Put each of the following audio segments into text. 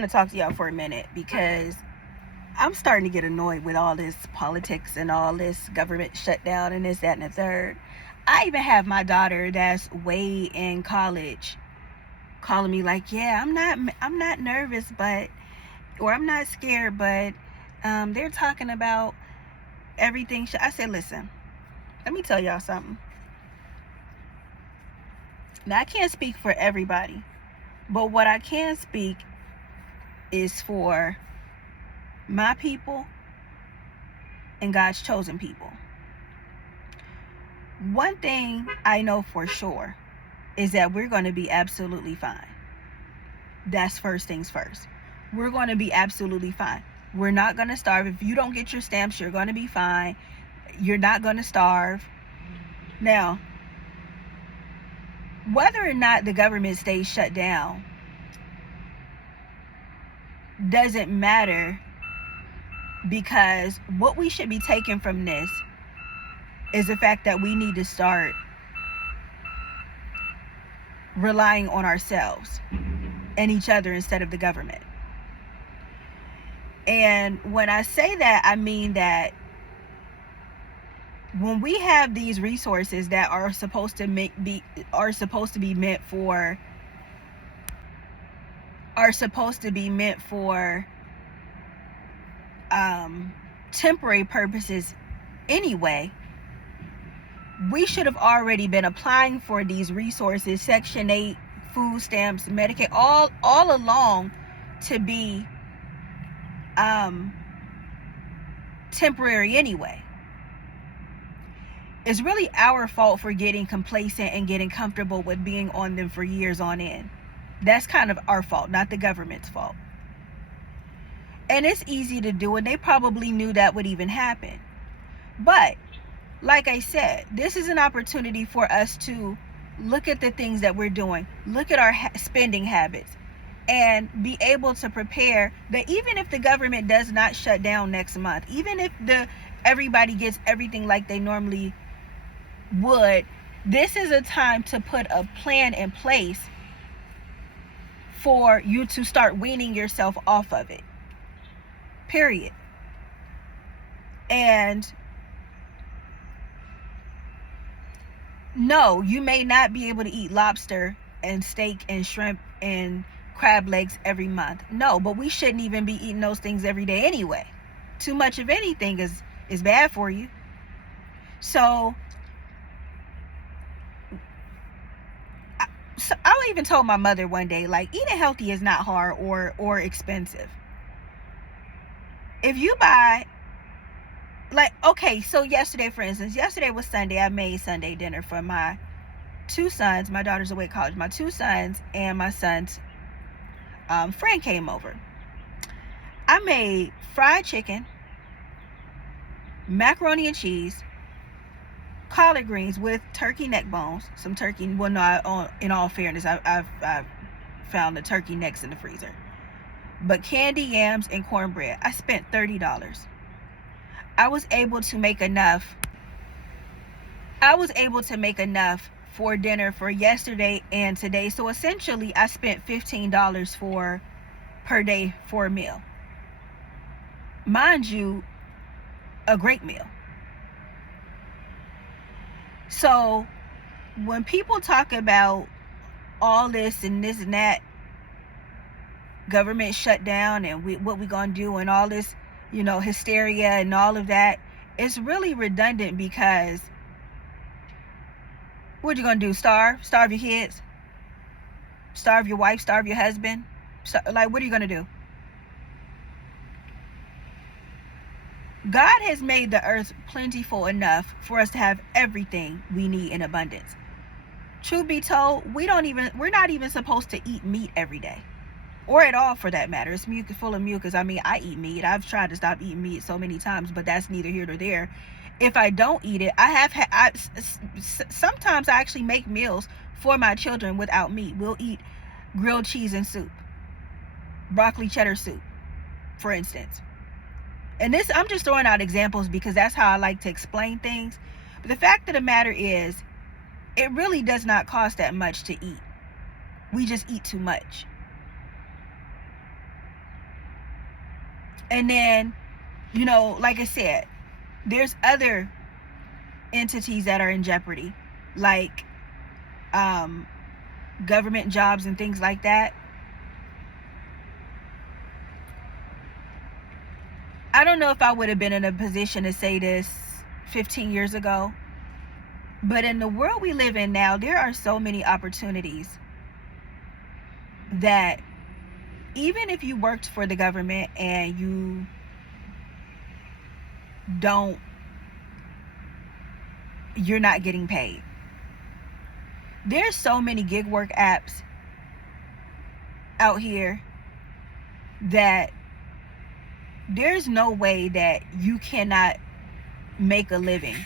want to talk to y'all for a minute because I'm starting to get annoyed with all this politics and all this government shutdown and this, that, and the third. I even have my daughter that's way in college calling me like, yeah, I'm not nervous, but, or I'm not scared, but they're talking about everything. I said, listen, let me tell y'all something. Now, I can't speak for everybody, but what I can speak is for my people and God's chosen people. One thing I know for sure is that we're going to be absolutely fine. That's first things first. We're going to be absolutely fine. We're not going to starve. If you don't get your stamps, you're going to be fine. You're not going to starve. Now, whether or not the government stays shut down doesn't matter, because what we should be taking from this is the fact that we need to start relying on ourselves and each other instead of the government. And when I say that, I mean that when we have these resources that are supposed to be meant for temporary purposes anyway, we should have already been applying for these resources, Section 8, food stamps, Medicaid, all along, to be temporary anyway. It's really our fault for getting complacent and getting comfortable with being on them for years on end. That's kind of our fault, not the government's fault. And it's easy to do, and they probably knew that would even happen. But like I said, this is an opportunity for us to look at the things that we're doing, look at our spending habits, and be able to prepare that even if the government does not shut down next month, even if everybody gets everything like they normally would, this is a time to put a plan in place for you to start weaning yourself off of it. Period. And no, you may not be able to eat lobster and steak and shrimp and crab legs every month. No, but we shouldn't even be eating those things every day anyway. Too much of anything is bad for you. So I even told my mother one day, like, eating healthy is not hard or expensive. If you buy, like, okay, so yesterday, for instance, yesterday was Sunday. I made Sunday dinner for my two sons. My daughter's away at college. My two sons and my son's friend came over. I made fried chicken, macaroni and cheese, collard greens with turkey neck bones, some turkey. Well, no, in all fairness, I've found the turkey necks in the freezer. But candy yams and cornbread. I spent $30. I was able to make enough for dinner for yesterday and today. So essentially, I spent $15 per day for a meal. Mind you, a great meal. So when people talk about all this and that, government shutdown and what we gonna do and all this, hysteria and all of that, it's really redundant, because what you gonna do? Starve your kids? Starve your wife? Starve your husband? Like, what are you gonna do? God has made the earth plentiful enough for us to have everything we need in abundance. Truth be told, we're not even supposed to eat meat every day, or at all for that matter. It's full of mucus. I mean, I eat meat. I've tried to stop eating meat so many times, but that's neither here nor there. If I don't eat it, sometimes I actually make meals for my children without meat. We'll eat grilled cheese and soup, broccoli cheddar soup, for instance. And this, I'm just throwing out examples because that's how I like to explain things. But the fact of the matter is, it really does not cost that much to eat. We just eat too much. And then, you know, like I said, there's other entities that are in jeopardy, like government jobs and things like that. I don't know if I would have been in a position to say this 15 years ago, but in the world we live in now, there are so many opportunities that even if you worked for the government and you're not getting paid. There's so many gig work apps out here that there's no way that you cannot make a living.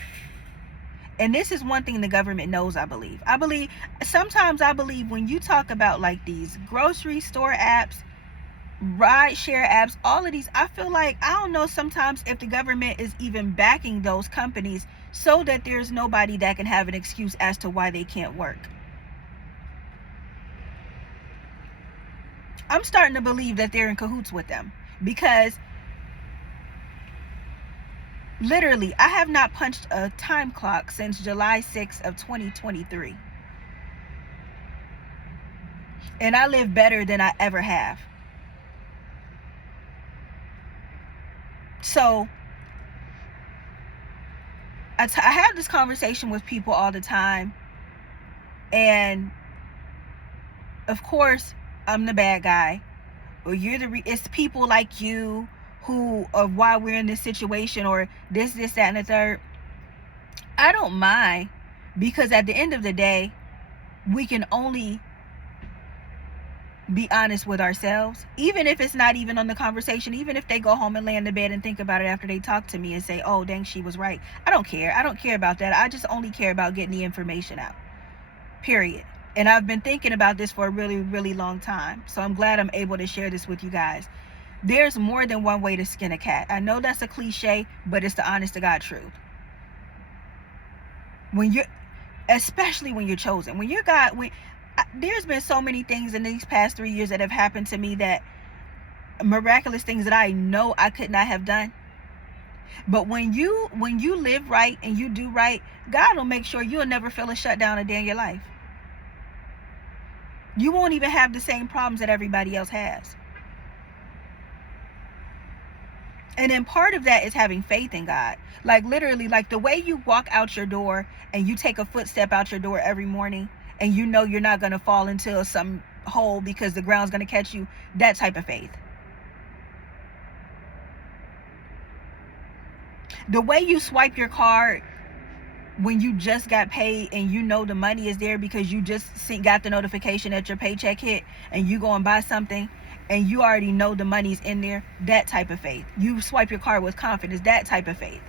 And this is one thing the government knows, I believe. Sometimes when you talk about like these grocery store apps, ride share apps, all of these, I feel like, I don't know sometimes if the government is even backing those companies so that there's nobody that can have an excuse as to why they can't work. I'm starting to believe that they're in cahoots with them, because literally, I have not punched a time clock since July 6th of 2023. And I live better than I ever have. So, I have this conversation with people all the time. And, of course, I'm the bad guy. Or it's people like you who, of why we're in this situation, or this, that, and the third. I don't mind, because at the end of the day, we can only be honest with ourselves, even if it's not even on the conversation, even if they go home and lay in the bed and think about it after they talk to me and say, oh dang, she was right. I don't care about that. I just only care about getting the information out, period. And I've been thinking about this for a really, really long time, so I'm glad I'm able to share this with you guys. There's more than one way to skin a cat. I know that's a cliche, but it's the honest to God truth. Especially when you're chosen, there's been so many things in these past 3 years that have happened to me, that miraculous things that I know I could not have done. But when you live right and you do right, God will make sure you'll never feel a shutdown a day in your life. You won't even have the same problems that everybody else has. And then part of that is having faith in God. Like literally, like the way you walk out your door and you take a footstep out your door every morning, and you know you're not going to fall into some hole because the ground's going to catch you. That type of faith. The way you swipe your card when you just got paid and you know the money is there because you just got the notification that your paycheck hit, and you go and buy something and you already know the money's in there. That type of faith. You swipe your card with confidence. That type of faith.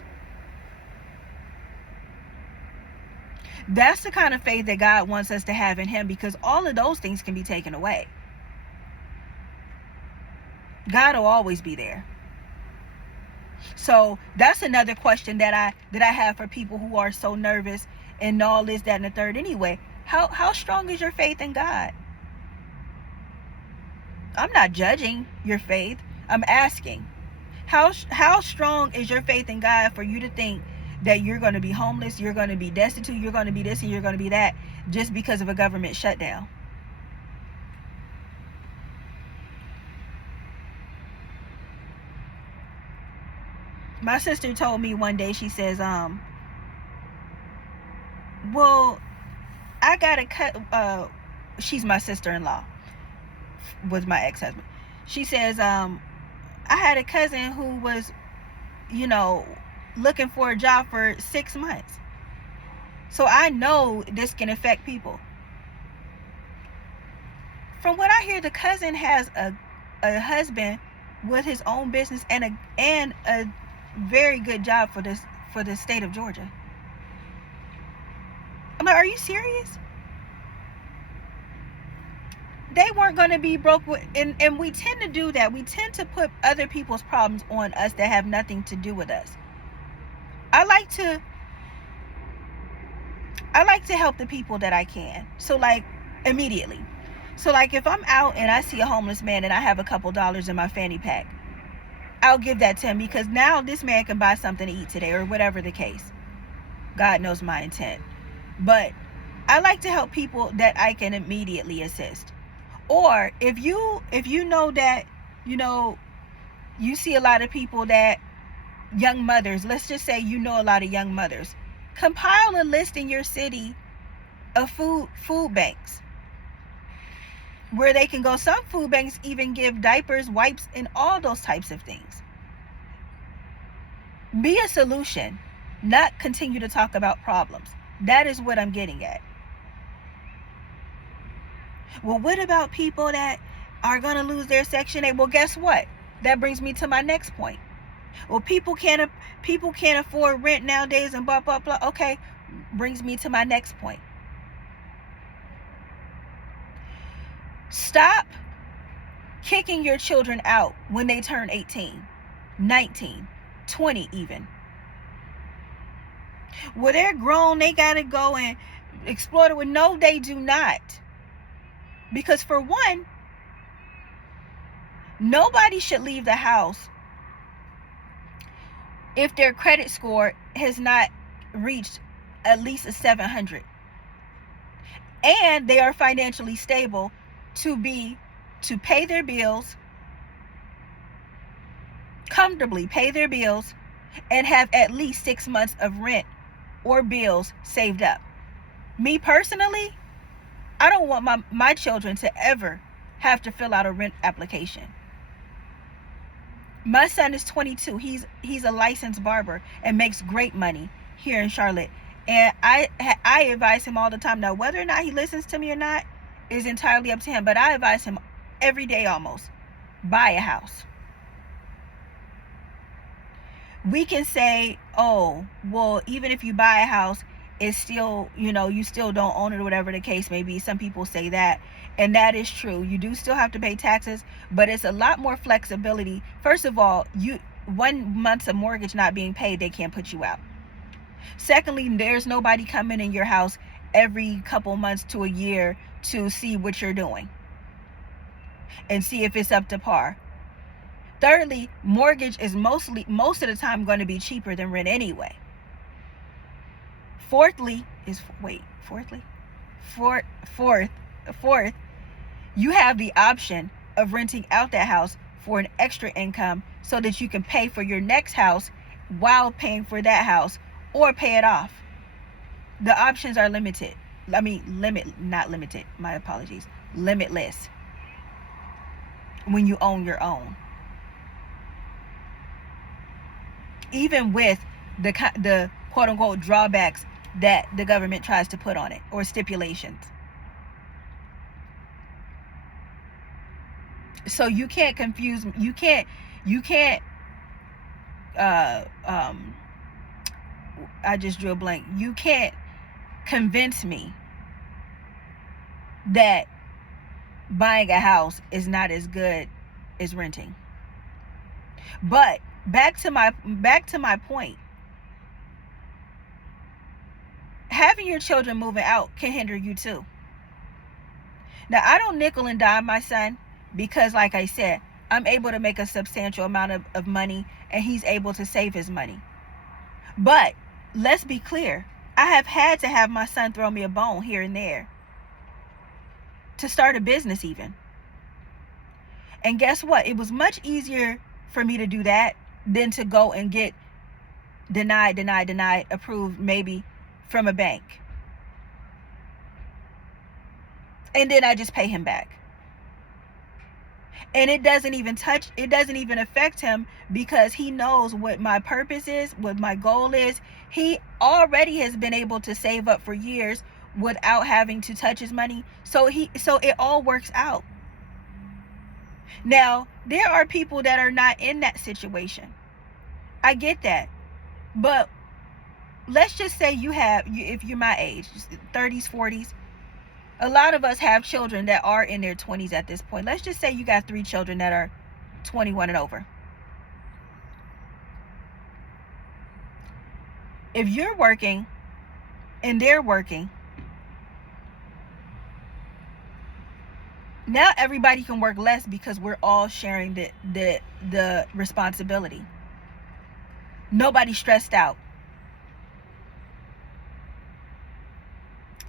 That's the kind of faith that God wants us to have in Him, because all of those things can be taken away. God will always be there. So that's another question that I have for people who are so nervous and all this, that, and the third. Anyway, how strong is your faith in God? I'm not judging your faith. I'm asking, how strong is your faith in God for you to think that you're going to be homeless, you're going to be destitute, you're going to be this and you're going to be that, just because of a government shutdown? My sister told me one day, she says, well, I got to cut, she's my sister-in-law, was my ex-husband. She says, I had a cousin who was, looking for a job for 6 months. So I know this can affect people. From what I hear, the cousin has a husband with his own business and a very good job for the state of Georgia. I'm like, are you serious? They weren't going to be broke and we tend to do that. We tend to put other people's problems on us that have nothing to do with us. I like to help the people that I can. So like immediately. So like if I'm out and I see a homeless man and I have a couple dollars in my fanny pack, I'll give that to him, because now this man can buy something to eat today, or whatever the case. God knows my intent. But I like to help people that I can immediately assist. Or if you know that, you see a lot of people that, young mothers, let's just say you know a lot of young mothers, compile a list in your city of food banks where they can go. Some food banks even give diapers, wipes, and all those types of things. Be a solution, not continue to talk about problems. That is what I'm getting at. Well, what about people that are going to lose their Section 8? Well, guess what? That brings me to my next point. Well, people can't afford rent nowadays, and blah blah blah. Okay, brings me to my next point. Stop kicking your children out when they turn 18, 19, 20 even. Well, they're grown, they gotta go and explore it. No, they do not. Because for one, nobody should leave the house if their credit score has not reached at least a 700 and they are financially stable to pay their bills comfortably, pay their bills, and have at least 6 months of rent or bills saved up. Me personally, I don't want my children to ever have to fill out a rent application. My son is 22. He's a licensed barber and makes great money here in Charlotte. And I advise him all the time. Now, whether or not he listens to me or not is entirely up to him. But I advise him every day almost, buy a house. We can say, oh, well, even if you buy a house, it's still, you still don't own it, or whatever the case may be. Some people say that, and that is true. You do still have to pay taxes, but it's a lot more flexibility. First of all, 1 month of mortgage not being paid, they can't put you out. Secondly, there's nobody coming in your house every couple months to a year to see what you're doing and see if it's up to par. Thirdly, mortgage is most of the time going to be cheaper than rent anyway. Fourth, you have the option of renting out that house for an extra income so that you can pay for your next house while paying for that house, or pay it off. The options are limited. Not limited. My apologies. Limitless. When you own your own. Even with the quote unquote drawbacks that the government tries to put on it, or stipulations. So you can't confuse, you can't I just drew a blank. You can't convince me that buying a house is not as good as renting. But back to my point. Having your children moving out can hinder you too. Now, I don't nickel and dime my son, because like I said, I'm able to make a substantial amount of money, and he's able to save his money. But let's be clear, I have had to have my son throw me a bone here and there to start a business even. And guess what? It was much easier for me to do that than to go and get denied, approved maybe from a bank. And then I just pay him back. And it doesn't even affect him, because he knows what my purpose is, what my goal is. He already has been able to save up for years without having to touch his money. So it all works out. Now, there are people that are not in that situation. I get that. But let's just say if you're my age, 30s, 40s, a lot of us have children that are in their 20s at this point. Let's just say you got 3 children that are 21 and over. If you're working and they're working, Now everybody can work less because we're all sharing the responsibility. Nobody's stressed out.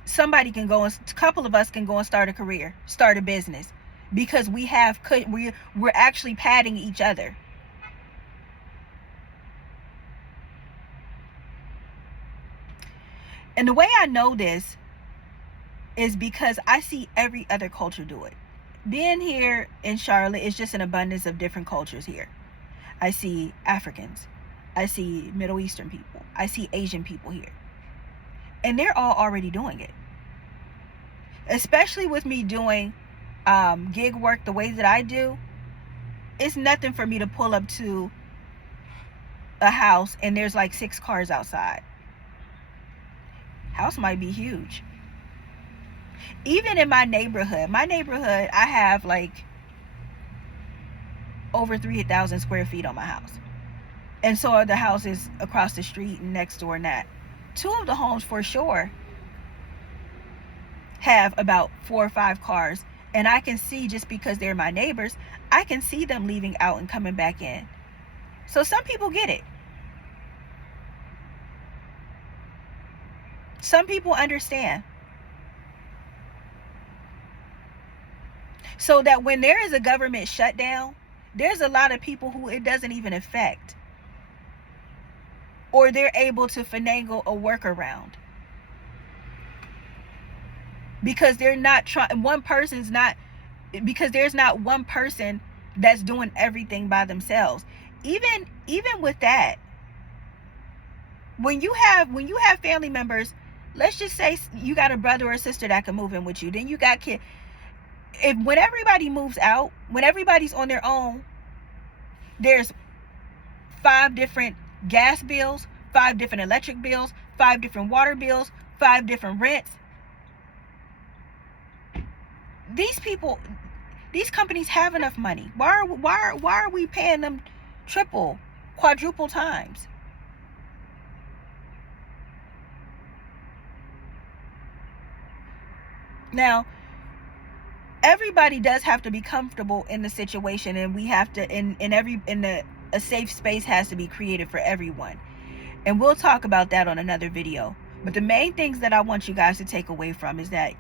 Somebody can go, and a couple of us can go and start a career, start a business, because we're actually padding each other. And the way I know this is because I see every other culture do it. Being here in Charlotte is just an abundance of different cultures here. I see Africans, I see Middle Eastern people, I see Asian people here, and they're all already doing it. Especially with me doing gig work the way that I do, it's nothing for me to pull up to a house and there's like 6 cars outside. House might be huge. Even in my neighborhood, I have like over 3,000 square feet on my house. And so are the houses across the street and next door and that. 2 of the homes for sure have about 4 or 5 cars. And I can see, just because they're my neighbors, I can see them leaving out and coming back in. So some people get it. Some people understand. So that when there is a government shutdown, there's a lot of people who it doesn't even affect. Or they're able to finagle a workaround. Because they're not trying, because there's not one person that's doing everything by themselves. Even with that, when you have family members, let's just say you got a brother or a sister that can move in with you, then you got kids. When everybody moves out, when everybody's on their own, there's 5 different gas bills, 5 different electric bills, 5 different water bills, 5 different rents. These companies have enough money. Why are we paying them triple, quadruple times? Now, everybody does have to be comfortable in the situation, and we have to a safe space has to be created for everyone. And we'll talk about that on another video. But the main things that I want you guys to take away from is that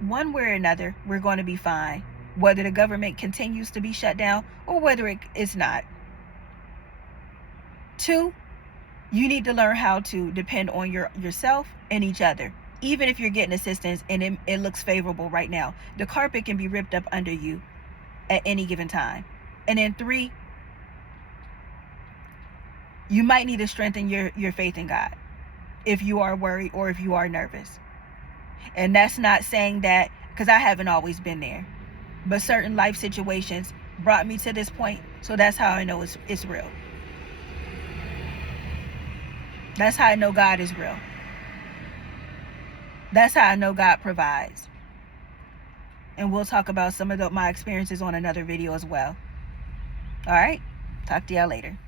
one way or another, we're going to be fine, whether the government continues to be shut down or whether it's not. 2, you need to learn how to depend on yourself and each other. Even if you're getting assistance and it looks favorable right now, the carpet can be ripped up under you at any given time. And then 3, you might need to strengthen your faith in God if you are worried or if you are nervous. And that's not saying that, because I haven't always been there, but certain life situations brought me to this point, so that's how I know it's real. That's how I know God is real. That's how I know God provides. And we'll talk about some of my experiences on another video as well. All right, talk to y'all later.